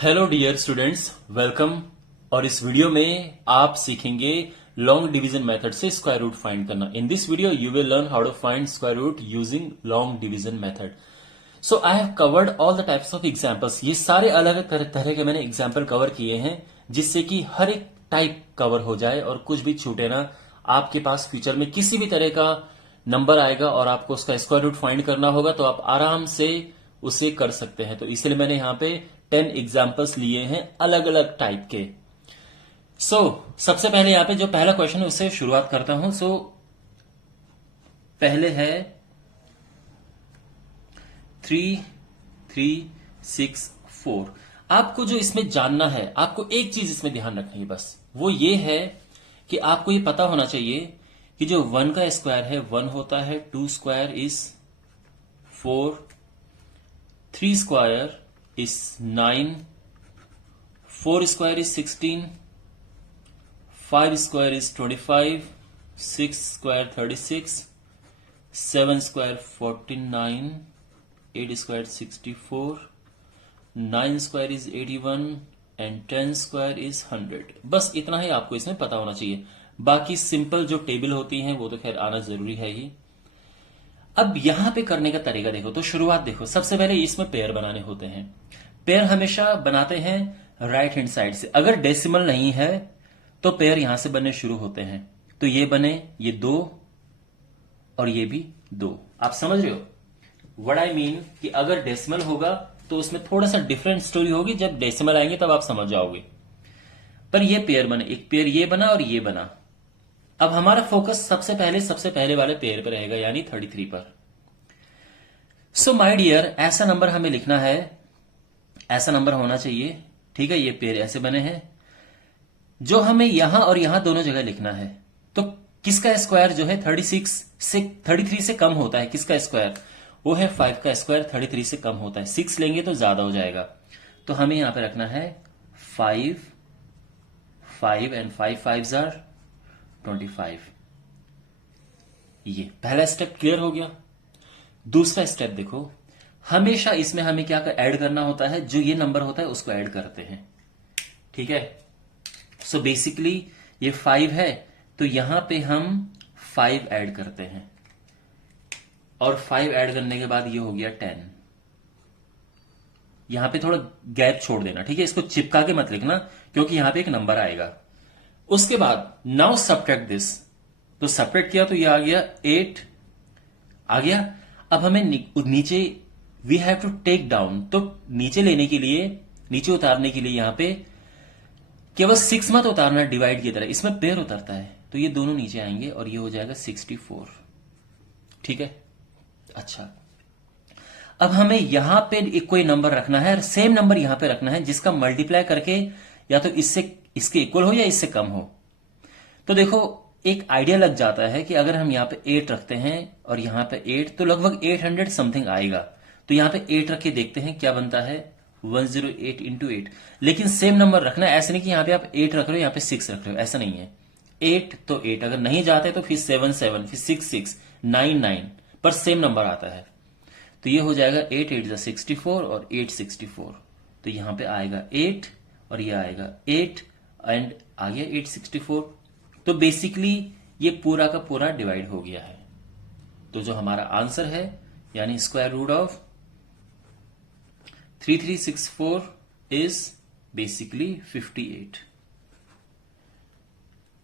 Hello dear students, welcome. और इस video में आप सीखेंगे लॉन्ग डिवीजन मेथड से स्क्वायर रूट फाइंड करना। In this video you will learn how to find square root using long division method. So I have covered all the types of examples. ये सारे अलग तरह के मैंने एग्जांपल कवर किए हैं जिससे कि हर एक टाइप कवर हो जाए और कुछ भी छूटे ना। आपके पास फ्यूचर में किसी भी तरह का नंबर आएगा और आपको उसका स्क्वायर रूट फाइंड करना होगा तो आप आराम से उसे कर सकते हैं। तो इसलिए मैंने यहां पे 10 एग्जांपल्स लिए हैं अलग अलग टाइप के। सबसे पहले यहां पे जो पहला क्वेश्चन है उससे शुरुआत करता हूं। पहले है 3, 3, 6, 4। आपको जो इसमें जानना है, आपको एक चीज इसमें ध्यान रखनी है, बस वो ये है कि आपको ये पता होना चाहिए कि जो 1 का स्क्वायर है 1 होता है, 2 square is 4, 3 square is 9, 4 square is 16, 5 square is 25, 6 square 36, 7 square 49, 8 square 64, 9 square is 81 and 10 square is 100। बस इतना ही आपको इसमें पता होना चाहिए। बाकी सिंपल जो टेबल होती हैं वो तो खैर आना जरूरी है ही। अब यहां पे करने का तरीका देखो, तो शुरुआत देखो। सबसे पहले इसमें पेयर बनाने होते हैं। पेयर हमेशा बनाते हैं राइट हैंड साइड से। अगर डेसिमल नहीं है तो पेयर यहां से बनने शुरू होते हैं। तो ये बने, ये 2 और ये भी 2। आप समझ रहे हो व्हाट आई मीन? कि अगर डेसिमल होगा तो उसमें थोड़ा सा डिफरेंट स्टोरी होगी, जब डेसिमल आएंगे तब आप समझ जाओगे। पर ये पेयर बने, एक पेयर ये बना और ये बना। अब हमारा फोकस सबसे पहले वाले पेयर पर रहेगा, यानी 33 पर। सो माय डियर, ऐसा नंबर हमें लिखना है, ऐसा नंबर होना चाहिए। ठीक है, ये पेयर ऐसे बने हैं जो हमें यहां और यहां दोनों जगह लिखना है। तो किसका स्क्वायर जो है 33 से कम होता है? किसका स्क्वायर? वो है 5 का स्क्वायर 33 से कम होता है। 6 लेंगे तो ज्यादा हो जाएगा। तो हमें यहां पे रखना है 5, 5 एंड 5 5s are 25। ये पहला स्टेप क्लियर हो गया। दूसरा स्टेप देखो, हमेशा इसमें हमें क्या ऐड करना होता है? जो ये नंबर होता है उसको ऐड करते हैं। ठीक है, सो बेसिकली ये 5 है तो यहां पे हम 5 ऐड करते हैं और 5 ऐड करने के बाद ये हो गया 10। यहां पे थोड़ा गैप छोड़ देना, ठीक है? इसको चिपका के मत लिखना क्योंकि यहां पे एक नंबर आएगा। उसके बाद नाउ सब्ट्रैक्ट दिस। तो सब्ट्रैक्ट किया तो ये आ गया 8 आ गया। अब हमें नीचे we have to take down. तो नीचे लेने के लिए, नीचे उतारने के लिए यहां पे केवल 6 मत उतारना डिवाइड की तरह, इसमें पेयर उतरता है। तो ये दोनों नीचे आएंगे और ये हो जाएगा 64। ठीक है, अच्छा। अब हमें यहां पे एक कोई नंबर रखना है, सेम नंबर यहां पे रखना है जिसका मल्टीप्लाई करके या तो इसके इक्वल हो या इससे कम हो। तो देखो, एक आइडिया लग जाता है कि अगर हम यहां पे 8 रखते हैं और यहां पे 8 तो लगभग 800 समथिंग आएगा। तो यहां पे 8 रख के देखते हैं क्या बनता है। 108 इंटू 8। लेकिन सेम नंबर रखना है, ऐसे नहीं कि यहां पे आप 8 रख रहे हो यहां पे 6 रख रहे हो, ऐसा नहीं है। 8 तो 8, अगर नहीं जाते तो फिर 7 7, फिर 6 6, 9 9, पर सेम नंबर आता है। तो ये हो जाएगा 8 8 64 और 8 64। तो यहां पे आएगा 8 और ये आएगा 8 एंड आ गया 864। तो बेसिकली ये पूरा का पूरा डिवाइड हो गया है। तो जो हमारा आंसर है यानी square root of 3364 is basically 58।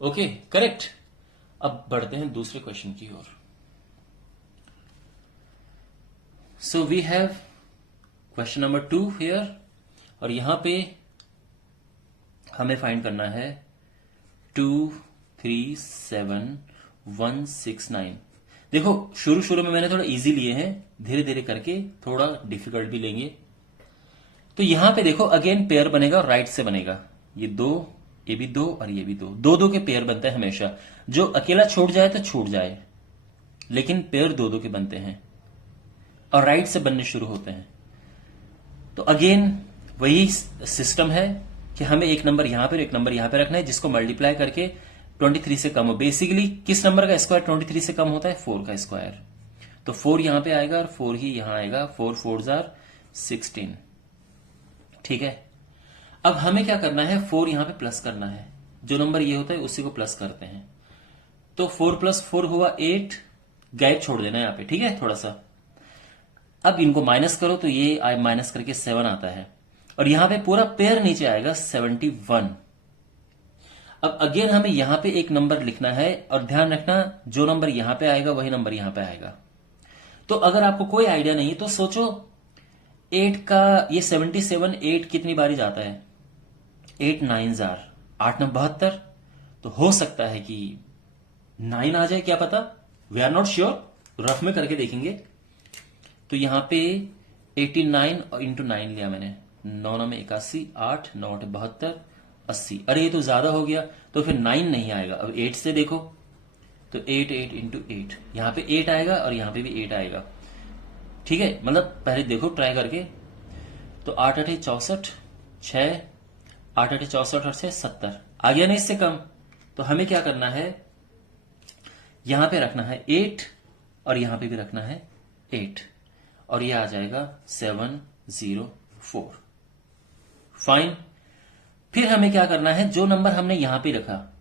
Okay, correct. अब बढ़ते हैं दूसरे क्वेश्चन की ओर। So we have question number 2 here, और यहां पे हमें फाइंड करना है 2 3 7 1 6 9। देखो, शुरू में मैंने थोड़ा इजी लिए हैं, धीरे धीरे करके थोड़ा डिफिकल्ट भी लेंगे। तो यहां पे देखो, अगेन पेयर बनेगा और राइट से बनेगा। ये 2, ये भी 2 और ये भी 2। 2 2 के पेयर बनते हैं हमेशा। जो अकेला छूट जाए तो छूट जाए, लेकिन पेयर 2 2 के बनते हैं और राइट से बनने शुरू होते हैं। तो अगेन वही सिस्टम है कि हमें एक नंबर यहां पर एक नंबर यहां पर रखना है जिसको मल्टीप्लाई करके 23 से कम हो। बेसिकली किस नंबर का स्क्वायर 23 से कम होता है? 4 का स्क्वायर। तो 4 यहां पे आएगा और 4 ही यहां आएगा। 4 4s are 16। ठीक है, अब हमें क्या करना है, 4 यहां पे प्लस करना है, जो नंबर ये होता है उसी को प्लस करते हैं। तो 4 प्लस 4 हुआ 8, गैप छोड़ देना है यहां पे, ठीक है थोड़ा सा। अब इनको माइनस करो तो ये माइनस करके 7 आता है, और यहां पे पूरा पेयर नीचे आएगा 71। अब अगेन हमें यहां पे एक नंबर लिखना है, और ध्यान रखना जो नंबर यहां पे आएगा वही नंबर यहां पे आएगा। तो अगर आपको कोई आइडिया नहीं तो सोचो 8 का ये 77 8 कितनी बारी जाता है, 8 9 जार 8 9 72। तो हो सकता है कि 9 आ जाए, क्या पता, we are not sure, rough में करके देखेंगे। तो यहां पे 89 और इंटू 9 लिया मैंने, 9 9 में 81, 8 9 8 72 80। अरे ये तो ज्यादा हो गया, तो फिर 9 नहीं आएगा। अब 8 से देखो तो 8 8 इंटू 8, यहां पे 8 आएगा और यहां पे भी 8 आएगा, ठीक है। मतलब पहले देखो ट्राई करके। तो 8 8 64, 6 8 8 64 और 6 70 आ गया ना, इससे कम। तो हमें क्या करना है, यहां पे रखना है 8 और यहां पे भी रखना है 8, और ये आ जाएगा 704। फाइन। फिर हमें क्या करना है, जो नंबर हमने यहां पे रखा,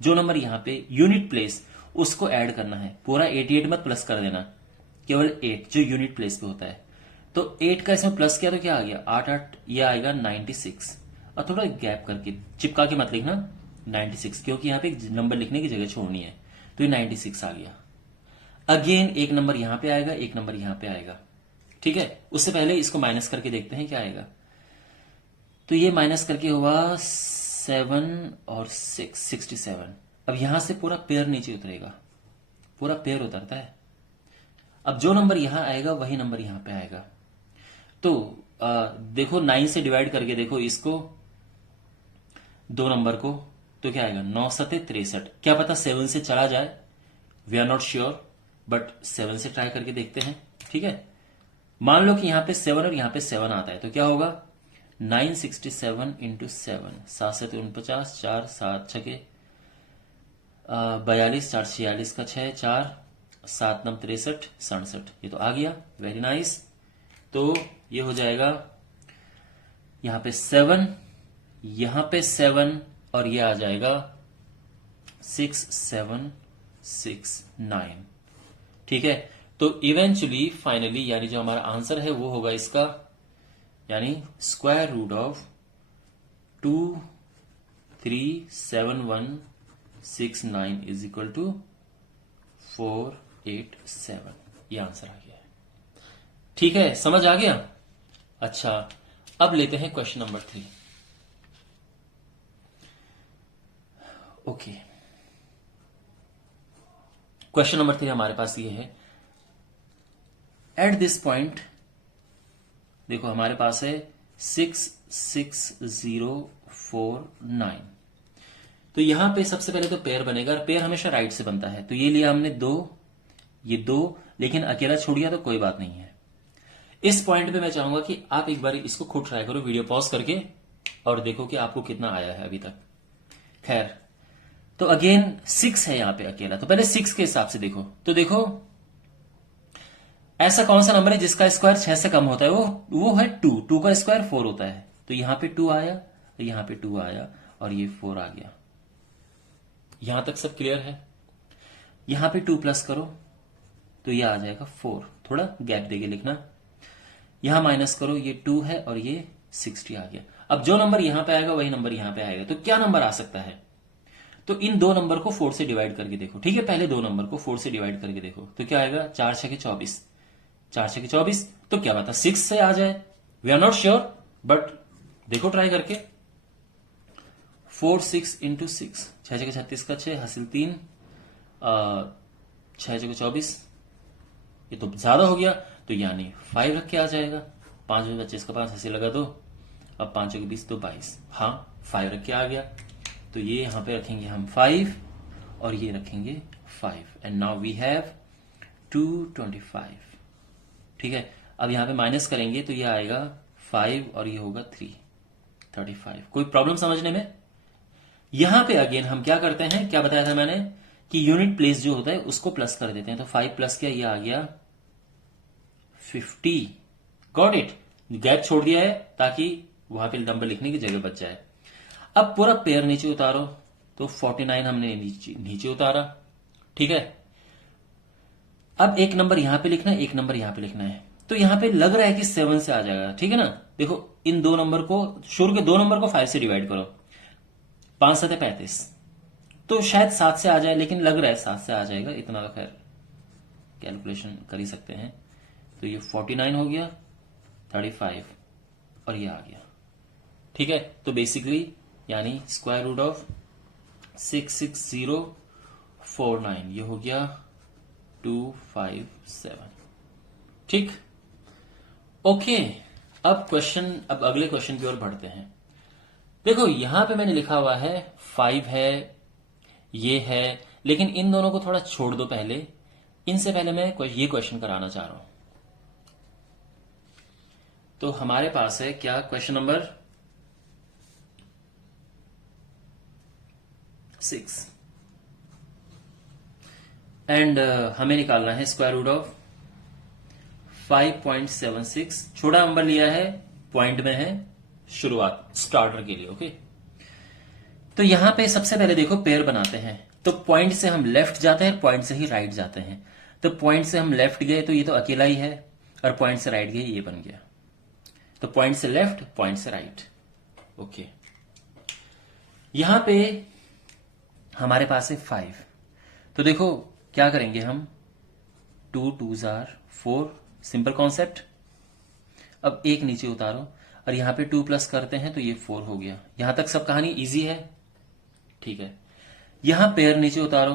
जो नंबर यहां पे यूनिट प्लेस, उसको ऐड करना है। पूरा 88 मत प्लस कर देना, केवल 8 जो यूनिट प्लेस पे होता है। तो 8 का इसमें प्लस किया तो क्या आ गया, 8 8, ये आएगा 96। और थोड़ा गैप करके चिपका के मत लिखना 96, क्योंकि यहां पे एक नंबर लिखने की जगह छोड़नी है। तो ये 96 आ गया। अगेन एक नंबर यहां पे आएगा, एक नंबर यहां पे आएगा, ठीक है। उससे पहले इसको माइनस करके देखते हैं क्या आएगा। तो ये माइनस करके हुआ 7 और 6 67। अब यहां से पूरा पेयर नीचे उतरेगा, पूरा पेयर उतरता है। अब जो नंबर यहां आएगा वही नंबर यहां पे आएगा। तो देखो 9 से डिवाइड करके देखो इसको, दो नंबर को, तो क्या आएगा 9 7 63। क्या पता 7 से चला जाए, we are not sure, but 7 से ट्राई करके देखते हैं, ठीक है। मान लो कि यहां पे 7 और यहां पे 7 आता है, तो क्या होगा 967 इंटू 7, 7 7 49, 4 7 6 42, 4 46 का 6, 4 7 9 63 67। ये तो आ गया, वेरी नाइस। तो ये हो जाएगा यहां पे 7, यहां पे 7, और ये आ जाएगा 6769, ठीक है। तो इवेंचुअली फाइनली यानी जो हमारा आंसर है वो होगा इसका, यानी square root of 237169 is equal to 487। ये आंसर आ गया है, ठीक है, समझ आ गया। अच्छा, अब लेते हैं question number 3। Okay, question number 3 हमारे पास ये है, एट दिस पॉइंट देखो हमारे पास है 66049। तो यहां पे सबसे पहले तो पेयर बनेगा, और पेयर हमेशा राइट से बनता है। तो ये लिया हमने 2, ये 2, लेकिन अकेला छोड़ दिया तो कोई बात नहीं है। इस पॉइंट पे मैं चाहूंगा कि आप एक बार इसको खुद ट्राई करो, वीडियो पॉज करके, और देखो कि आपको कितना आया है अभी तक। खैर, तो अगेन 6 है यहां पे अकेला, तो पहले 6 के हिसाब से देखो। तो देखो ऐसा कौन सा नंबर है जिसका स्क्वायर 6 से कम होता है, वो है 2। 2 का स्क्वायर 4 होता है। तो यहां पे 2 आया, तो यहां पे 2 आया, और ये 4 आ गया। यहां तक सब क्लियर है। यहां पे 2 प्लस करो तो ये आ जाएगा 4, थोड़ा गैप देके लिखना। यहां माइनस करो, ये 2 है और ये 60 आ गया। अब जो नंबर यहां पे आएगा वही नंबर यहां पे आएगा। तो क्या नंबर आ सकता है, तो इन दो नंबर को 4 से डिवाइड करके देखो, ठीक है। पहले दो नंबर को 4 से डिवाइड करके देखो, तो क्या आएगा 4 6 24, 4 6 24। तो क्या पता 6 से आ जाए, we are not sure, but देखो ट्राई करके। 4 6 इंटू 6, 6 6 36 का 6 हासिल 3, 6 6 24, ये तो ज्यादा हो गया। तो यानी 5 रख के आ जाएगा। 5 में 25 का 5 हंसी लगा दो, अब 5 के 20 तो 22, हाँ 5 रख के आ गया। तो ये यहां पे रखेंगे हम 5, और ये रखेंगे 5, एंड नाउ वी हैव 225, ठीक है। अब यहां पे माइनस करेंगे तो ये आएगा 5 और ये होगा 35। कोई प्रॉब्लम समझने में? यहां पे अगेन हम क्या करते हैं, क्या बताया था मैंने कि यूनिट प्लेस जो होता है उसको प्लस कर देते हैं। तो 5 प्लस किया, ये आ गया 50। गॉट इट, गैप छोड़ दिया है ताकि वहां पे नंबर लिखने की जगह बच जाए। अब पूरा पेयर नीचे उतारो, तो 49 हमने नीचे उतारा, ठीक है। अब एक नंबर यहां पे लिखना है, एक नंबर यहां पे लिखना है, तो यहां पे लग रहा है कि 7 से आ जाएगा, ठीक है ना। देखो इन दो नंबर को, शुरू के दो नंबर को 5 से डिवाइड करो, 5 7 35, तो शायद 7 से आ जाए, लेकिन लग रहा है 7 से आ जाएगा, इतना तो खैर कैलकुलेशन कर ही सकते हैं। तो ये 49 हो गया, 35 और ये आ गया, ठीक है। तो बेसिकली यानी स्क्वायर रूट ऑफ 66049 ये हो गया 257, ठीक। ओके, अब अगले क्वेश्चन की ओर बढ़ते हैं। देखो यहां पे मैंने लिखा हुआ है 5 है, ये है, लेकिन इन दोनों को थोड़ा छोड़ दो पहले। इनसे पहले मैं ये क्वेश्चन कराना चाह रहा हूं। तो हमारे पास है क्या, क्वेश्चन नंबर 6 एंड हमें निकालना है स्क्वायर रूट ऑफ 5.76। छोटा नंबर लिया है, पॉइंट में है, शुरुआत स्टार्टर के लिए, ओके। तो यहां पे सबसे पहले देखो पेयर बनाते हैं, तो पॉइंट से हम लेफ्ट जाते हैं, पॉइंट से ही राइट जाते हैं। तो पॉइंट से हम लेफ्ट गए तो ये तो अकेला ही है, और पॉइंट से राइट गए ये बन गया। तो पॉइंट से लेफ्ट, पॉइंट से राइट, ओके। यहां पे हमारे पास है 5, तो देखो क्या करेंगे हम, 2 2s are 4, सिंपल कॉन्सेप्ट। अब एक नीचे उतारो और यहां पे 2 प्लस करते हैं तो ये 4 हो गया। यहां तक सब कहानी इजी है, ठीक है। यहां पेयर नीचे उतारो,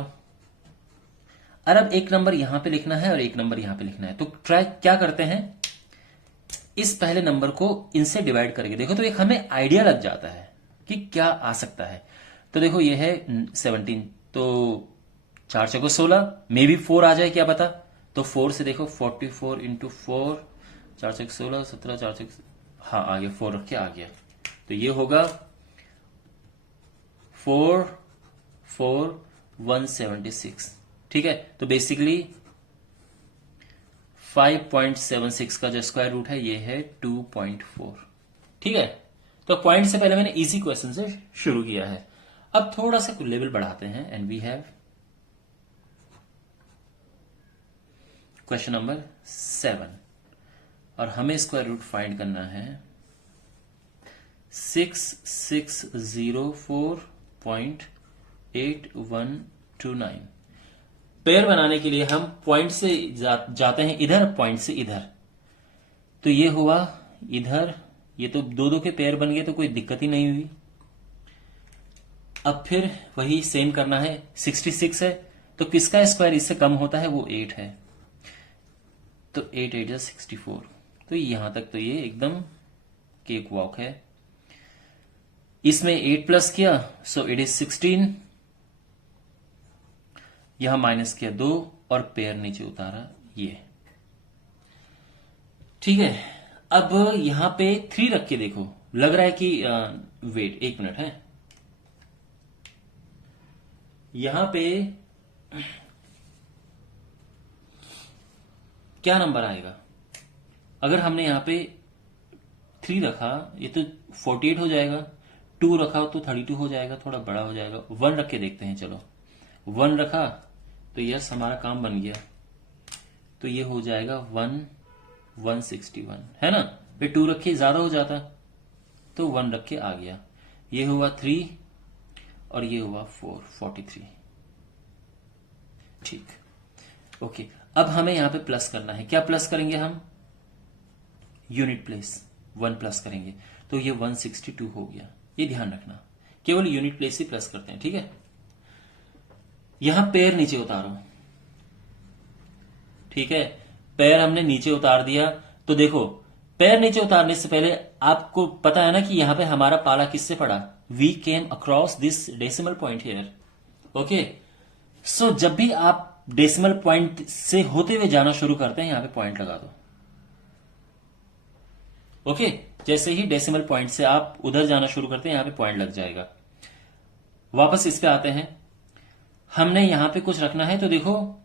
और अब एक नंबर यहां पे लिखना है और एक नंबर यहां पे लिखना है। तो ट्राई क्या करते हैं, इस पहले नंबर को इनसे डिवाइड करके देखो, तो एक हमें आइडिया लग जाता है कि क्या आ सकता है। तो देखो ये है 17, तो 4 चौको 16, मे भी 4 आ जाए, क्या पता। तो 4 से देखो 44 इंटू 4, 4 चौक 16, 17, 4 चौक, हाँ आ गया, 4 रख के आ गया। तो ये होगा 44176, ठीक है। तो बेसिकली 5.76 का जो स्क्वायर रूट है ये है 2.4, ठीक है। तो पॉइंट से पहले मैंने इजी क्वेश्चन से शुरू किया है। अब थोड़ा सा लेवल बढ़ाते हैं, and we have question number 7, और हमें स्क्वायर रूट फाइंड करना है 6604.8129। पेयर बनाने के लिए हम पॉइंट से जाते हैं इधर, पॉइंट से इधर, तो ये हुआ इधर, ये तो दो दो के पेयर बन गए, तो कोई दिक्कत ही नहीं हुई। अब फिर वही सेम करना है, 66 है, तो किसका स्क्वायर इससे कम होता है, वो 8 है, तो 8 8 जा 64, तो यहां तक तो ये एकदम केक वॉक है। इसमें 8 प्लस किया, सो इट इज 16, यहां माइनस किया 2, और पेयर नीचे उतारा ये, ठीक है। अब यहां पे 3 रख के देखो, लग रहा है कि वेट, एक मिनट है, यहां पे क्या नंबर आएगा। अगर हमने यहां पे 3 रखा, ये तो 48 हो जाएगा, 2 रखा तो 32 हो जाएगा, थोड़ा बड़ा हो जाएगा। 1 रख के देखते हैं, चलो 1 रखा तो यस हमारा काम बन गया, तो ये हो जाएगा 161, है ना। फिर 2 रखे ज्यादा हो जाता, तो 1 रख के आ गया, ये हुआ 3 और ये हुआ 4, 43, ठीक, ओके। अब हमें यहां पे प्लस करना है, क्या प्लस करेंगे हम, यूनिट प्लेस 1 प्लस करेंगे, तो ये 162 हो गया। ये ध्यान रखना, केवल यूनिट प्लेस ही प्लस करते हैं, ठीक है। यहां पेयर नीचे उतारो, ठीक है, पेयर हमने नीचे उतार दिया। तो देखो पेयर नीचे उतारने से पहले आपको पता है ना कि यहां पे हमारा पाला किससे पड़ा, we came across this decimal point here, okay. So जब भी आप डेसिमल पॉइंट से होते हुए जाना शुरू करते हैं, यहां पे पॉइंट लगा दो, ओके। जैसे ही डेसिमल पॉइंट से आप उधर जाना शुरू करते हैं, यहां पे पॉइंट लग जाएगा। वापस इस पे आते हैं, हमने यहां पे कुछ रखना है, तो देखो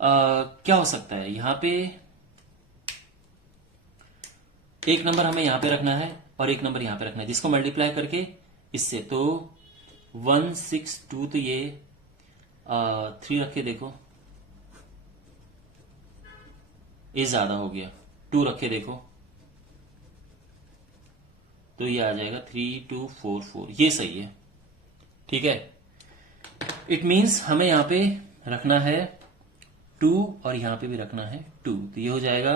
क्या हो सकता है, यहां पे एक नंबर हमें यहां पे रखना है, और एक नंबर यहां पे रखना है जिसको मल्टीप्लाई करके इससे, तो 162, तो ये 3 रख के देखो, ये ज्यादा हो गया, 2 रख के देखो तो ये आ जाएगा 3244, ये सही है। ठीक है, इट मीन्स हमें यहां पे रखना है 2 और यहां पे भी रखना है 2, तो ये हो जाएगा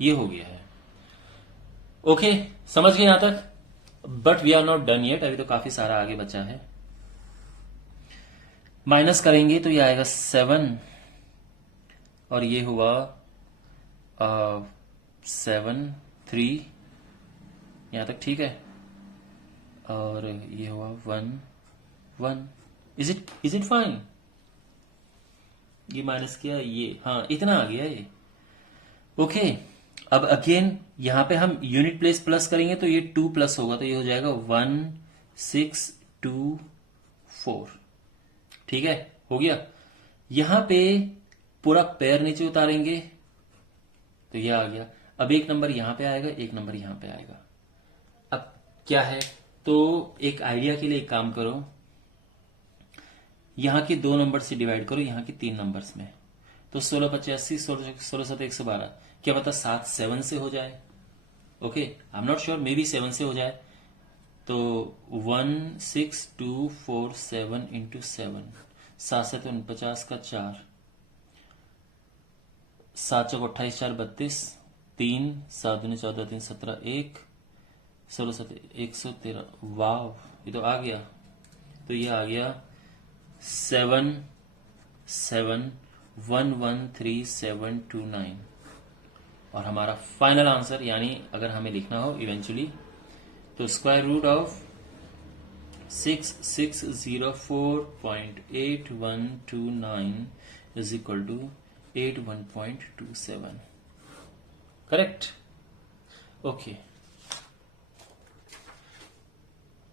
ये हो गया है। ओके, समझ गए यहां तक? But we are not done yet, अभी तो काफी सारा आगे बचा है। माइनस करेंगे तो ये आएगा 7 और ये हुआ 7 3, यहां तक ठीक है, और ये हुआ 1 1। Is it fine? ये माइनस किया, ये हाँ इतना आ गया ये। ओके, अब अगेन यहां पे हम यूनिट प्लेस प्लस करेंगे तो ये 2 प्लस होगा, तो ये हो जाएगा 1 6 2 4। ठीक है, हो गया। यहां पे पूरा पेयर नीचे उतारेंगे तो ये आ गया। अब एक नंबर यहां पे आएगा, एक नंबर यहां पे आएगा। अब क्या है, तो एक आइडिया के लिए एक काम करो, यहां के 2 नंबर से डिवाइड करो यहां के 3 नंबर्स में, तो 16 85 16 7 112, क्या पता 7 7 से हो जाए। Okay, I am not sure, may be 7 से हो जाए। तो 1 6 2 4 7 इंटू 7, 7 7 49 का 4, 7 चौक 28 4 32, 3 7 दूनी 14 3 17 1 16 7 113। वाह, ये तो आ गया। तो ये आ गया 7 7 1 1 3 7 2 9, और हमारा फाइनल आंसर, यानी अगर हमें लिखना हो इवेंचुअली, तो square root of 6604.8129 is equal to 81.27। Correct? Okay,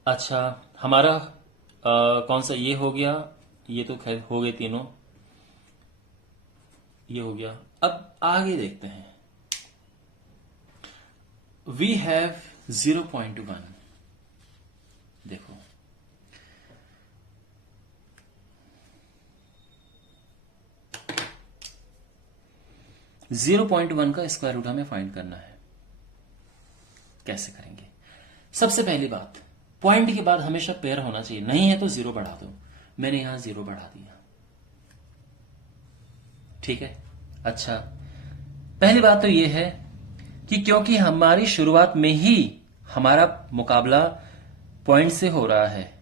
अच्छा, हमारा कौन सा ये हो गया, ये तो खैर हो गए तीनों, ये हो गया। अब आगे देखते हैं। वी हैव 0.1, देखो 0.1 का स्क्वायर रूट हमें फाइंड करना है। कैसे करेंगे? सबसे पहली बात, पॉइंट के बाद हमेशा पेयर होना चाहिए, नहीं है तो 0 बढ़ा दो। मैंने यहां 0 बढ़ा दिया। ठीक है, अच्छा, पहली बात तो यह है कि क्योंकि हमारी शुरुआत में ही हमारा मुकाबला पॉइंट से हो रहा है,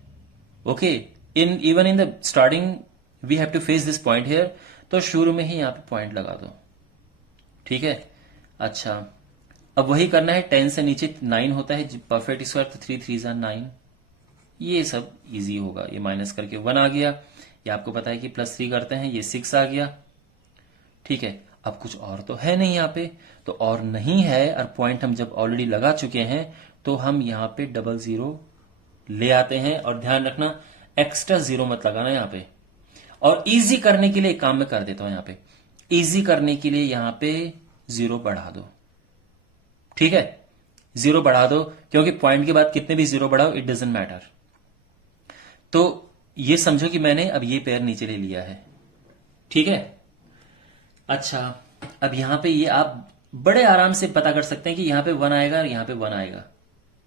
okay, even in the starting we have to face this point here, तो शुरू में ही यहां पे पॉइंट लगा दो। ठीक है, अच्छा, अब वही करना है। 10 से नीचे 9 होता है परफेक्ट स्क्वायर, तो 3 3 9, ये सब इजी होगा। ये माइनस करके 1 आ गया, ये आपको पता है कि +3 करते हैं, ये 6 आ गया। ठीक है, अब कुछ और तो है नहीं यहाँ पे, तो और नहीं है, और पॉइंट हम जब ऑलरेडी लगा चुके हैं तो हम यहाँ पे 00 ले आते हैं। और ध्यान रखना, एक्स्ट्रा 0 मत लगाना यहाँ पे। और इजी करने के लिए एक काम मैं कर देता हूं, यहाँ पे इजी करने के लिए यहाँ पे 0 बढ़ा दो। ठीक है, 0 बढ़ा दो, क्योंकि पॉइंट के बाद कितने भी 0 बढ़ाओ इट डजेंट मैटर। तो ये समझो कि मैंने अब ये पेयर नीचे ले लिया है। ठीक है, अच्छा, अब यहां पे ये आप बड़े आराम से पता कर सकते हैं कि यहां पे 1 आएगा और यहां पे 1 आएगा,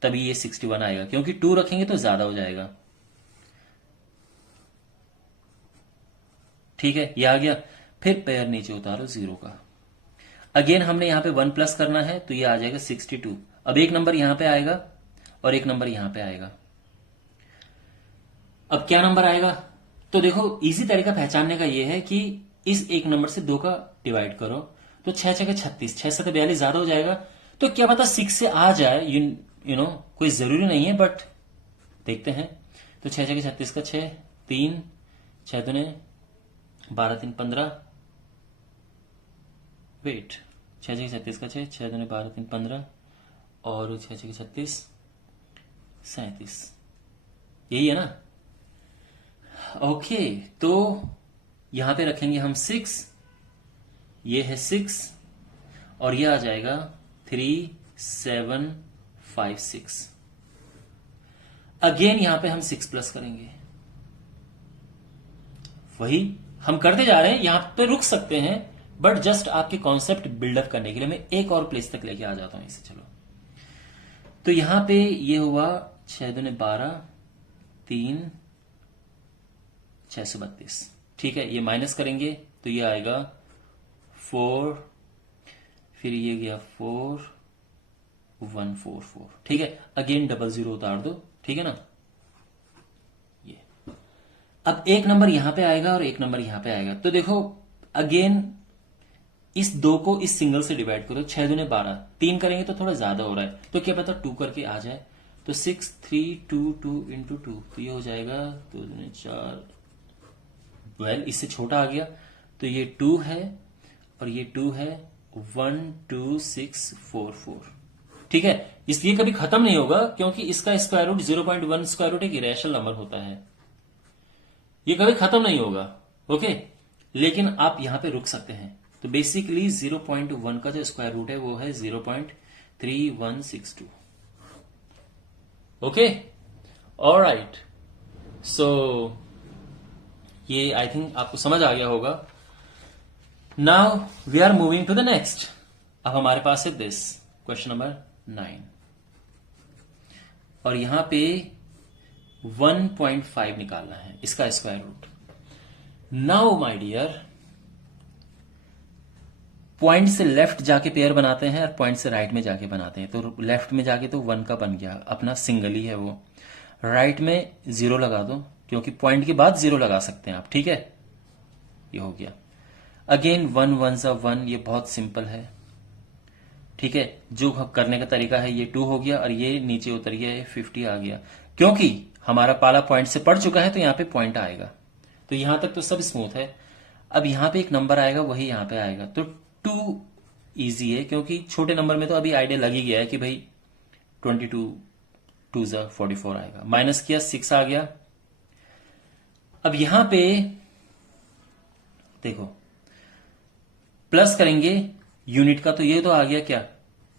तभी ये 61 आएगा, क्योंकि 2 रखेंगे तो ज्यादा हो जाएगा। ठीक है, ये आ गया। फिर पेयर नीचे उतारो 0 का। अगेन हमने यहां पे 1 प्लस करना है, तो ये आ जाएगा 62। अब एक नंबर यहां पे आएगा और एक नंबर यहां पे आएगा। अब क्या नंबर आएगा? तो देखो, इजी तरीका पहचानने का ये है कि इस एक नंबर से 2 का डिवाइड करो, तो 6 6 36, 6 7 42 ज्यादा हो जाएगा। तो क्या पता 6 से आ जाए, यू नो कोई जरूरी नहीं है, बट देखते हैं। तो 6 6 36 का 6, 3 6 दूने 12 3 15, वेट, 6 6 36 का 6, 6 दूने 12 3 15, और 6 6 36 37, यही है ना? ओके, तो यहां पे रखेंगे हम 6, ये है 6 और ये आ जाएगा 3756। अगेन यहां पे हम 6 प्लस करेंगे, वही हम करते जा रहे हैं, यहां पे रुक सकते हैं, बट जस्ट आपके कॉन्सेप्ट बिल्डअप करने के लिए मैं एक और प्लेस तक लेके आ जाता हूं इसे। चलो, तो यहां पे ये हुआ 6 दूने 12, 3 632। ठीक है, ये माइनस करेंगे तो ये आएगा 4, फिर ये गया 4 144। ठीक है, अगेन 00 उतार दो। ठीक है ना, ये अब एक नंबर यहां पे आएगा और एक नंबर यहां पे आएगा। तो देखो अगेन इस 2 को इस सिंगल से डिवाइड करो, 6 दूने 12, 3 करेंगे तो थोड़ा ज्यादा हो रहा है, तो क्या पता 2 करके आ जाए। तो 6 3 2 2 इंटू 2, तो ये हो जाएगा 2 दूने 4, वेल इससे छोटा आ गया, तो ये 2 है और ये 2 है, 1 2 6 4 4। ठीक है, इसलिए कभी खत्म नहीं होगा क्योंकि इसका स्क्वायर रूट 0.1 स्क्वायर रूट एक इरेशनल नंबर होता है, ये कभी खत्म नहीं होगा। ओके, लेकिन आप यहां पे रुक सकते हैं। तो बेसिकली 0.1 का जो स्क्वायर रूट है वो है 0.3162। ओके, ऑलराइट, सो ये आई थिंक आपको समझ आ गया होगा। Now we are moving to the next. अब हमारे पास है दिस क्वेश्चन नंबर 9 और यहां पे 1.5 निकालना है, इसका square root. Now my dear, point से लेफ्ट जाके पेयर बनाते हैं और पॉइंट से राइट में जाके बनाते हैं। तो लेफ्ट में जाके तो 1 का बन गया, अपना सिंगल ही है वो। राइट में 0 लगा दो क्योंकि पॉइंट के बाद 0 लगा सकते हैं आप। ठीक है, ये हो गया। अगेन 1 1 सा 1, ये बहुत सिंपल है। ठीक है, जो करने का तरीका है, ये 2 हो गया और ये नीचे उतर गया, 50 आ गया। क्योंकि हमारा पाला पॉइंट से पड़ चुका है तो यहां पे पॉइंट आएगा। तो यहां तक तो सब स्मूथ है। अब यहां पे एक नंबर आएगा, वही यहां पे आएगा। तो 2 इजी है क्योंकि छोटे नंबर में तो अभी आइडिया लग ही गया है कि भाई 22 2 44 आएगा। माइनस किया, 6 आ गया। अब यहां पे देखो प्लस करेंगे यूनिट का, तो ये तो आ गया क्या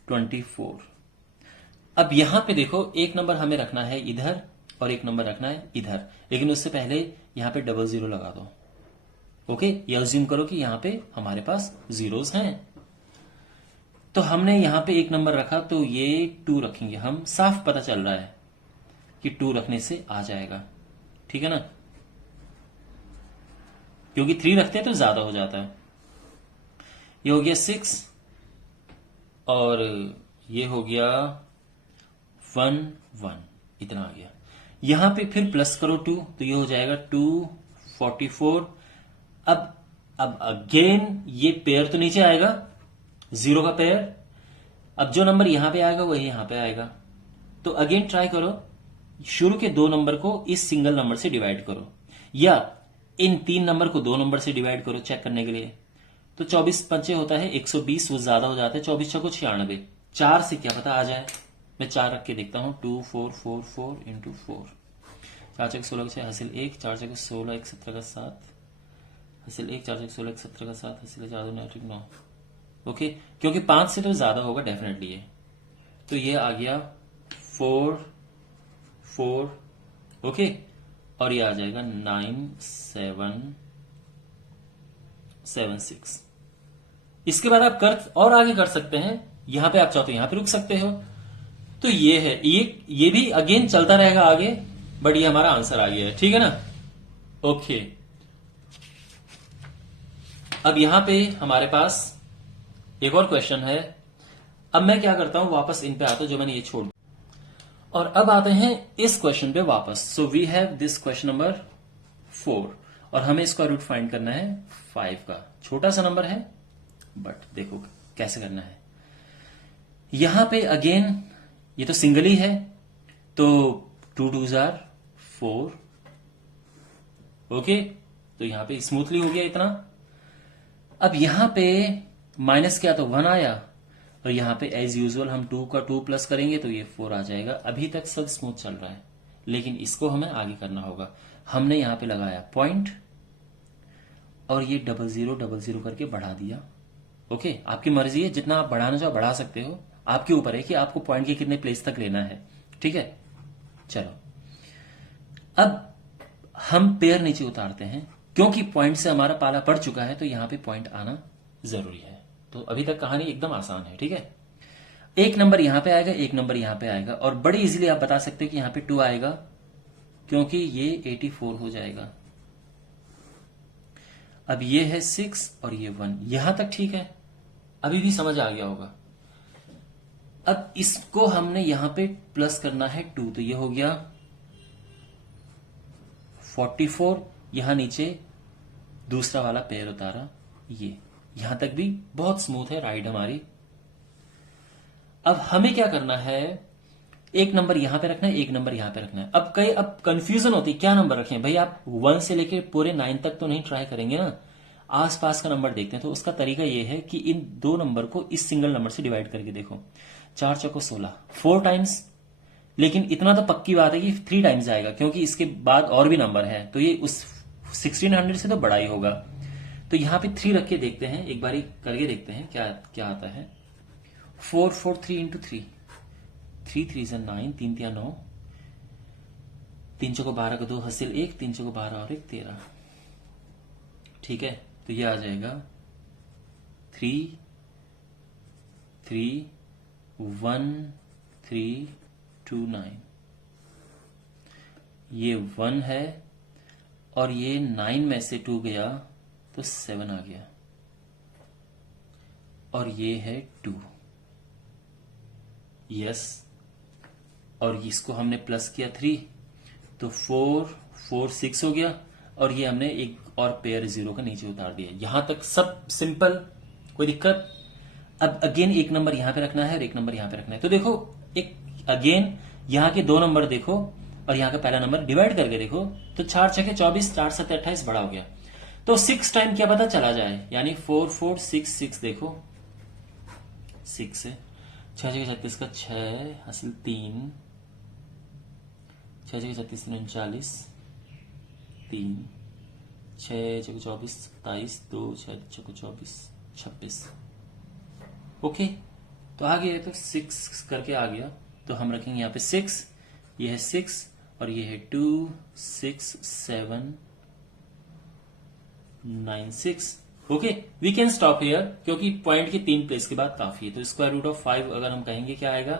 24। अब यहां पे देखो एक नंबर हमें रखना है इधर और एक नंबर रखना है इधर, लेकिन उससे पहले यहां पे 00 लगा दो। ओके, ये अज्यूम करो कि यहां पे हमारे पास जीरोस हैं। तो हमने यहां पे एक नंबर रखा तो ये 2 रखेंगे हम, साफ पता चल रहा है कि 2 रखने से आ जाएगा। ठीक है ना, क्योंकि 3 रखते हैं तो ज्यादा हो जाता है। ये हो गया 6 और ये हो गया 1 1, इतना आ गया। यहां पे फिर प्लस करो 2, तो ये हो जाएगा 244। अब अगेन ये पेयर तो नीचे आएगा, 0 का पेयर। अब जो नंबर यहां पे आएगा वही यहां पे आएगा। तो अगेन ट्राई करो, शुरू के 2 नंबर को इस सिंगल नंबर से डिवाइड करो, या इन 3 नंबर को 2 नंबर से डिवाइड करो चेक करने के लिए। तो 24 पंचे होता है 120, वो ज्यादा हो जाता है। 24 छको 96, 4 से क्या पता आ जाए। मैं 4 रख के देखता हूं, 2 4 4 4 इंटू 4, 4 छक 16 6 हासिल 1, 4 छक 16 1 17 का 7 हासिल 1, 4 छक 16 1 17 का 7 हासिल 4 9। ओके, क्योंकि 5 से तो ज्यादा होगा डेफिनेटली ये। तो ये आ गया 4 4। ओके, और ये आ जाएगा 9776। इसके बाद आप और आगे कर सकते हैं, यहां पे आप चाहो तो यहां पे रुक सकते हो। तो ये है, ये भी अगेन चलता रहेगा आगे, बट ये हमारा आंसर आ गया है। ठीक है ना, ओके। अब यहां पे हमारे पास एक और क्वेश्चन है। अब मैं क्या करता हूं, वापस इन पे आता हूं जो मैंने ये छोड़ दिया, और अब आते हैं इस क्वेश्चन पे वापस। So we have this question number 4 और हमें इसका रूट फाइंड करना है 5 का। छोटा सा नंबर है बट देखो कैसे करना है। यहां पे अगेन ये तो सिंगल ही है, तो 2 2 4। ओके, तो यहां पे स्मूथली हो गया इतना। अब यहां पे माइनस किया तो 1 आया, और यहां पे एज यूजुअल हम 2 का 2 प्लस करेंगे तो ये 4 आ जाएगा। अभी तक सब स्मूथ चल रहा है, लेकिन इसको हमें आगे करना होगा। हमने यहां पे लगाया पॉइंट और ये 00 00 करके बढ़ा दिया। ओके, आपकी मर्जी है, जितना आप बढ़ाना चाहो बढ़ा सकते हो, आपके ऊपर है कि आपको पॉइंट के कितने प्लेस तक लेना है। ठीक है, चलो अब हम पेयर नीचे उतारते हैं, क्योंकि पॉइंट से हमारा पाला पड़ चुका है तो यहां पे पॉइंट आना जरूरी है। तो अभी तक कहानी एकदम आसान है। ठीक है, एक नंबर यहां पे आएगा, एक नंबर यहां पे आएगा, और बड़ी इजीली आप बता सकते हो कि यहां पे 2 आएगा, क्योंकि ये 84 हो जाएगा। अब ये है 6 और ये 1, यहां तक ठीक है, अभी भी समझ आ गया होगा। अब इसको हमने यहां पे प्लस करना है 2, तो ये हो गया 44। यहां नीचे दूसरा वाला पेयर उतारा, ये यहां तक भी बहुत स्मूथ है राइड हमारी। अब हमें क्या करना है, एक नंबर यहां पे रखना है, एक नंबर यहां पे रखना है। अब कंफ्यूजन होती है क्या नंबर रखें भाई, आप 1 से लेके पूरे 9 तक तो नहीं ट्राई करेंगे ना, आसपास का नंबर देखते हैं। तो उसका तरीका यह है कि इन दो नंबर को इस सिंगल नंबर से डिवाइड करके देखो। 4 चौको 16, 4 टाइम्स, लेकिन इतना तो पक्की बात है कि 3 टाइम्स आएगा, क्योंकि इसके बाद और भी नंबर है, तो ये उस 1600 से तो बड़ा ही होगा। तो यहां पे 3 रख के देखते हैं, एक बारी करके देखते हैं क्या क्या आता है। 4 4 3 इंटू 3, 3 3 से 9, 3 3 9, 3 चौको 12 का 2 हासिल 1, 3 चौको 12 और 1 13। ठीक है, तो ये आ जाएगा 3 3 1 3 2 9। ये 1 है और ये 9 में से 2 गया तो 7 आ गया, और ये है 2। यस, और इसको हमने प्लस किया 3, तो 4 4 6 हो गया, और ये हमने एक और पेयर 0 का नीचे उतार दिया। यहां तक सब सिंपल, कोई दिक्कत। अब अगेन एक नंबर यहां पे रखना है और एक नंबर यहां पे रखना है। तो देखो, एक अगेन यहां के 2 नंबर देखो और यहां का पहला नंबर डिवाइड करके देखो, तो 4 छके 24, 4 7 28 बड़ा हो गया। तो 6 टाइम क्या पता चला जाए, यानी 4 4 6 6, देखो 6 है, 6 छके 36 का 6 हासिल 3, 6 छके 36 39, 3, 6 चौको 24 27, 2 6 चौको 24 26। ओके, तो आ गया, तो 6 करके आ गया, तो हम रखेंगे यहाँ पे 6, ये है 6 और ये है 2 6 7 9 6। Okay, we can stop here, क्योंकि पॉइंट के 3 प्लेस के बाद काफी है। तो स्क्वायर रूट ऑफ 5 अगर हम कहेंगे क्या आएगा,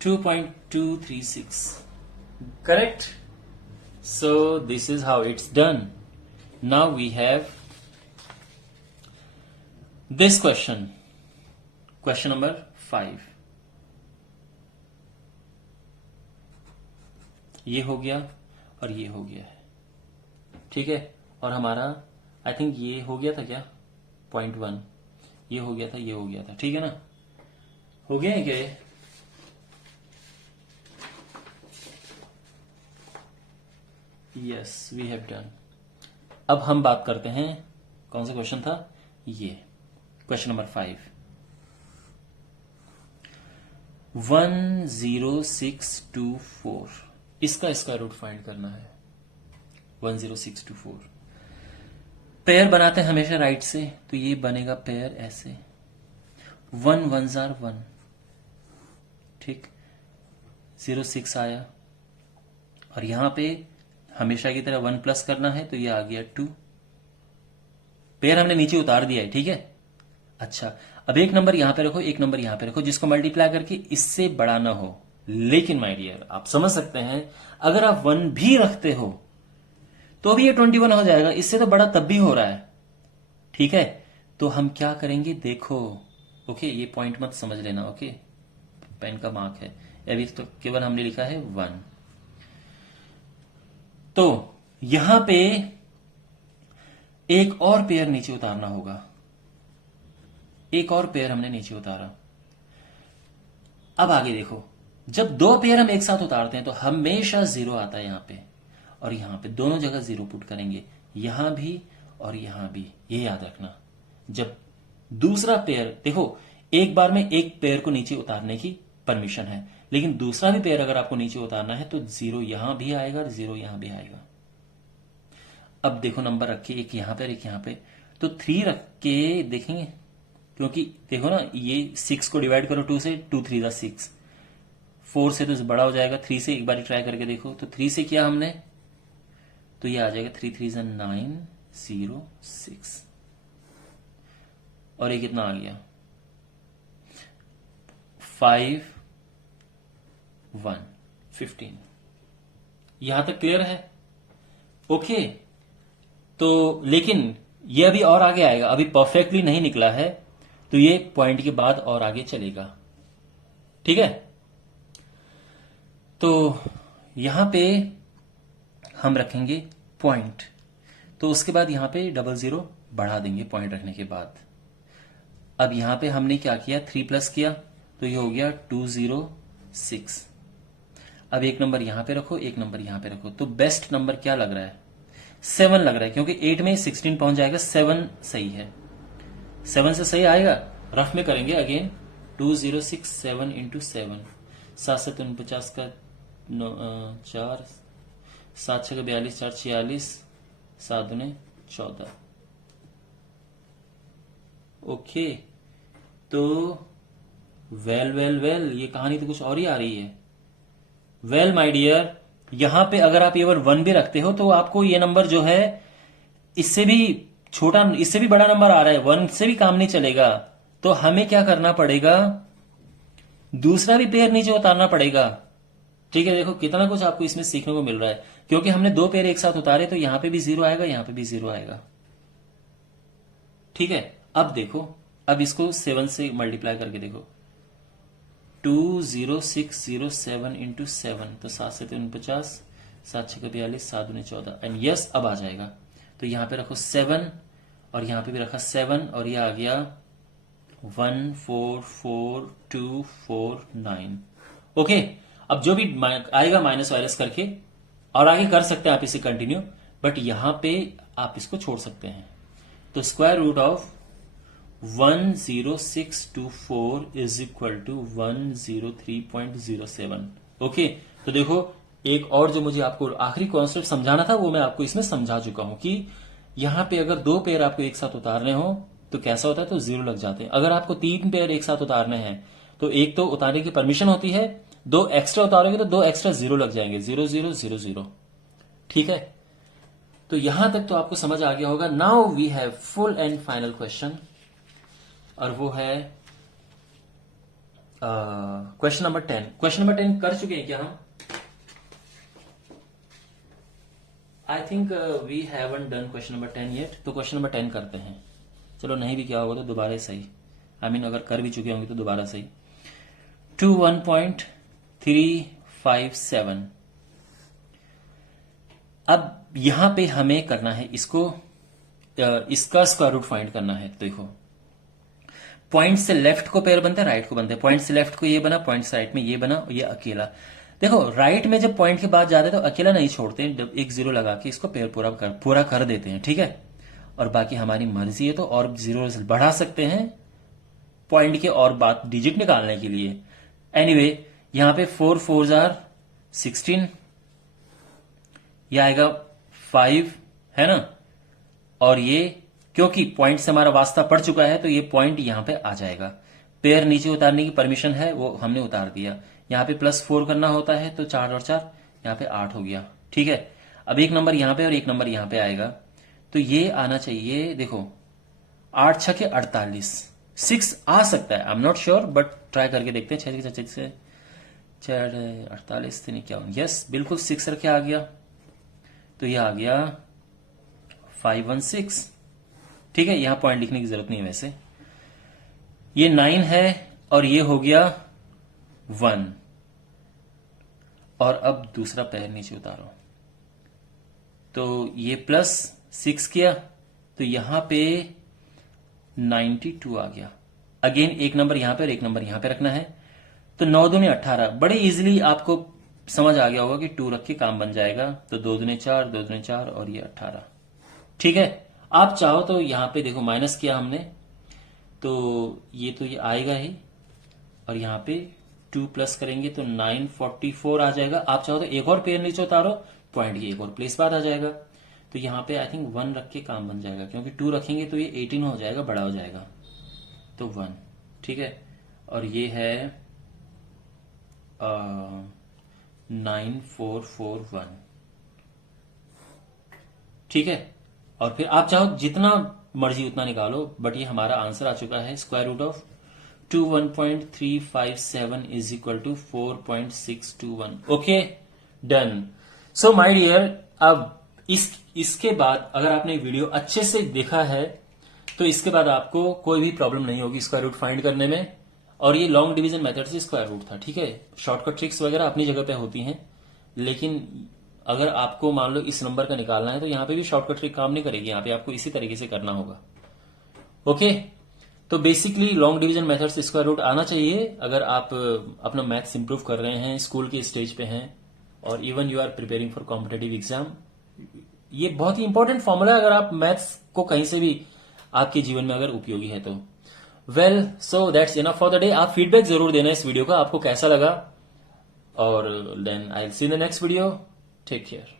2.236। Correct. So this is how it's done. Now we have this question number 5। ये हो गया और ये हो गया है, ठीक है। और हमारा आई थिंक ये हो गया था क्या, 0.1, ये हो गया था, ये हो गया था, ठीक है ना, हो गया है क्या ये? Yes, we have done. अब हम बात करते हैं, कौन सा क्वेश्चन था ये, क्वेश्चन नंबर 5। 10624, इसका स्क्वायर रूट फाइंड करना है। 10624 पेयर बनाते हैं हमेशा राइट से, तो ये बनेगा पेयर ऐसे, 1 1 1, ठीक, 06 आया, और यहां पे हमेशा की तरह 1 प्लस करना है, तो ये आ गया 2। पेयर हमने नीचे उतार दिया है, ठीक है। अच्छा, अब एक नंबर यहां पे रखो, एक नंबर यहां पे रखो, जिसको मल्टीप्लाई करके इससे बड़ा ना हो। लेकिन माय डियर, आप समझ सकते हैं, अगर आप 1 भी रखते हो तो भी ये 21 हो जाएगा, इससे तो बड़ा तब भी हो रहा है, ठीक है। तो हम क्या करेंगे, देखो, ओके, ये पॉइंट मत समझ लेना, ओके, पेन का मार्क है, अभी तो केवल हमने लिखा है 1। तो यहां पे एक और पेयर नीचे उतारना होगा, एक और पेयर हमने नीचे उतारा। अब आगे देखो, जब 2 पेयर हम एक साथ उतारते हैं तो हमेशा 0 आता है यहां पे, और यहां पे दोनों जगह 0 पुट करेंगे, यहां भी और यहां भी, ये याद रखना। जब दूसरा पेयर, देखो, एक बार में एक पेयर को नीचे उतारने की परमिशन है, लेकिन दूसरा भी पेयर अगर आपको नीचे उतारना है तो 0 यहां भी आएगा और 0 यहां भी आएगा। अब देखो, नंबर रख के एक यहां पे और एक यहां पे, तो 3 रख के देखेंगे, क्योंकि देखो ना, ये 6 को डिवाइड करो 2 से, 2 3 जा 6, 4 से तो बड़ा हो जाएगा, 3 से एक बार ट्राई करके देखो, तो 3 से किया हमने तो ये आ जाएगा 3 3 जा 9 0 6, और ये कितना आ गया 5 1 15। यहां तक क्लियर है? ओके। तो लेकिन ये अभी और आगे आएगा, अभी परफेक्टली नहीं निकला है, तो ये पॉइंट के बाद और आगे चलेगा। ठीक है, तो यहां पे हम रखेंगे पॉइंट, तो उसके बाद यहां पे 00 बढ़ा देंगे पॉइंट रखने के बाद। अब यहां पे हमने क्या किया, 3 प्लस किया, तो ये हो गया 206। अब एक नंबर यहां पे रखो, एक नंबर यहां पे रखो, तो बेस्ट नंबर क्या लग रहा है, 7 लग रहा है, क्योंकि 8 में 16 पहुंच जाएगा, 7 सही है, 7 से सही आएगा। रफ में करेंगे अगेन, 2067 इंटू 7, 7 का 4, 7 6 का 42, 4 46, 7 दूने 14। ओके, तो वेल ये कहानी तो कुछ और ही आ रही है। वेल माय डियर, यहां पे अगर आप ये 1 भी रखते हो तो आपको ये नंबर जो है इससे भी छोटा, इससे भी बड़ा नंबर आ रहा है, 1 से भी काम नहीं चलेगा। तो हमें क्या करना पड़ेगा, दूसरा भी पेयर नीचे उतारना पड़ेगा। ठीक है, देखो कितना कुछ आपको इसमें सीखने को मिल रहा है, क्योंकि हमने 2 पेयर एक साथ उतारे, तो यहां पे भी 0 आएगा, यहां पे भी 0 आएगा। ठीक है, अब देखो, अब इसको 7 से मल्टीप्लाई करके देखो, 20607 इंटू 7, तो 7 से 49, 7 6 का 42, 7 दूने 14, एंड यस अब आ जाएगा। तो यहां पे रखो 7, और यहां पे भी रखा 7, और ये आ गया 14429। ओके, अब जो भी आएगा माइनस वायरस करके, और आगे कर सकते हैं आप इसे कंटिन्यू, बट यहां पे आप इसको छोड़ सकते हैं। तो square root of 10624 is equal to 103.07। Okay, तो देखो एक और जो मुझे आपको आखिरी कॉन्सेप्ट समझाना था वो मैं आपको इसमें समझा चुका हूं कि यहां पे अगर 2 पेयर आपको एक साथ उतारने हो तो कैसा होता है, तो 0 लग जाते हैं। अगर आपको 3 पेयर एक साथ उतारने हैं तो एक तो उतारने की परमिशन होती है, 2 एक्स्ट्रा उतारोगे तो 2 एक्स्ट्रा 0 लग जाएंगे, 0 0 0 0। ठीक है, तो यहां तक तो आपको समझ आ गया होगा। Now we have full and final question, और वो है क्वेश्चन नंबर 10। क्वेश्चन नंबर 10 कर चुके हैं क्या हम? I think we haven't done question number 10 yet, तो क्वेश्चन नंबर 10 करते हैं। चलो नहीं भी किया होगा तो दोबारा सही, आई मीन अगर कर भी चुके होंगे तो दोबारा सही। 21.357। अब यहां पे हमें करना है इसको, इसका स्क्वायर रूट फाइंड करना है। तो देखो, पॉइंट से लेफ्ट को पेयर बनता है, राइट को बनता है। पॉइंट से लेफ्ट को ये बना, पॉइंट से राइट में ये बना, ये अकेला। देखो राइट में जब पॉइंट के बाद जाते हैं तो अकेला नहीं छोड़ते, एक 0 लगा के इसको पेयर पूरा कर देते हैं। ठीक है, और बाकी हमारी मर्जी है तो और 0 बढ़ा सकते हैं पॉइंट के और बात डिजिट निकालने के लिए। एनीवे, यहां पे 4 4 आर 16, यह आएगा 5, है ना, और ये क्योंकि पॉइंट से हमारा वास्ता पड़ चुका है तो ये पॉइंट यहां पे आ जाएगा। पेयर नीचे उतारने की परमिशन है, वो हमने उतार दिया। यहां पे +4 करना होता है, तो 4 और 4 यहां पे 8 हो गया। ठीक है, अब एक नंबर यहां पे और एक नंबर यहां पे आएगा, तो ये आना चाहिए। देखो 8 6 के 48, 6 आ सकता है, I am not sure, but try करके देखते हैं। 6 से 4 48 से नहीं क्या, यस बिल्कुल 6 रखे आ गया, तो ये आ गया 516। ठीक है, यहां पॉइंट लिखने की जरूरत नहीं है वैसे। ये 9 है और ये हो गया 1, और अब दूसरा पैर नीचे उतारो, तो ये +6 किया, तो यहां पे 92 आ गया। अगेन एक नंबर यहां पे और एक नंबर यहां पे रखना है, तो 9 दूने 18। बड़े इजीली आपको समझ आ गया होगा कि 2 रख के काम बन जाएगा, तो 2 दूने 4, 2 दूने 4, और ये 18। ठीक है, आप चाहो तो यहां पे देखो माइनस किया हमने, तो ये आएगा ही, और यहां पे 2 प्लस करेंगे तो 944 आ जाएगा। आप चाहो तो एक और पेयर नीचे उतारो, पॉइंट की एक और प्लेस बाद आ जाएगा, तो यहां पे आई थिंक 1 रख के काम बन जाएगा, क्योंकि 2 रखेंगे तो ये 18 हो जाएगा, बड़ा हो जाएगा। तो 1, ठीक है। और ये है 9441, ठीक है। और फिर आप चाहो जितना मर्जी उतना निकालो, बट ये हमारा आंसर आ चुका है। Square root of 21.357 is equal to 4.621। Okay, done. So my dear, अब इसके बाद अगर आपने वीडियो अच्छे से देखा है तो इसके बाद आपको कोई भी प्रॉब्लम नहीं होगी स्क्वायर रूट फाइंड करने में। और ये लॉन्ग डिवीजन मेथड से स्क्वायर रूट था, ठीक है। शॉर्टकट ट्रिक्स वगैरह अपनी जगह पे होती हैं, लेकिन अगर आपको मान लो इस नंबर का निकालना है तो यहां पे भी शॉर्टकट ट्रिक काम नहीं करेगी, यहां पे आपको इसी तरीके से करना होगा। ओके, तो बेसिकली लॉन्ग डिवीजन मेथड से स्क्वायर रूट आना चाहिए अगर आप अपना मैथ्स इंप्रूव कर रहे हैं, स्कूल के स्टेज पे हैं, और even you are preparing for competitive exam. ये बहुत ही इंपॉर्टेंट फॉर्मूला है अगर आप मैथ्स को कहीं से भी आपके जीवन में अगर उपयोगी है तो। Well, so that's enough for the day. आप फीडबैक जरूर देना इस वीडियो का, आपको कैसा लगा। और then I will see in the next video. Take care.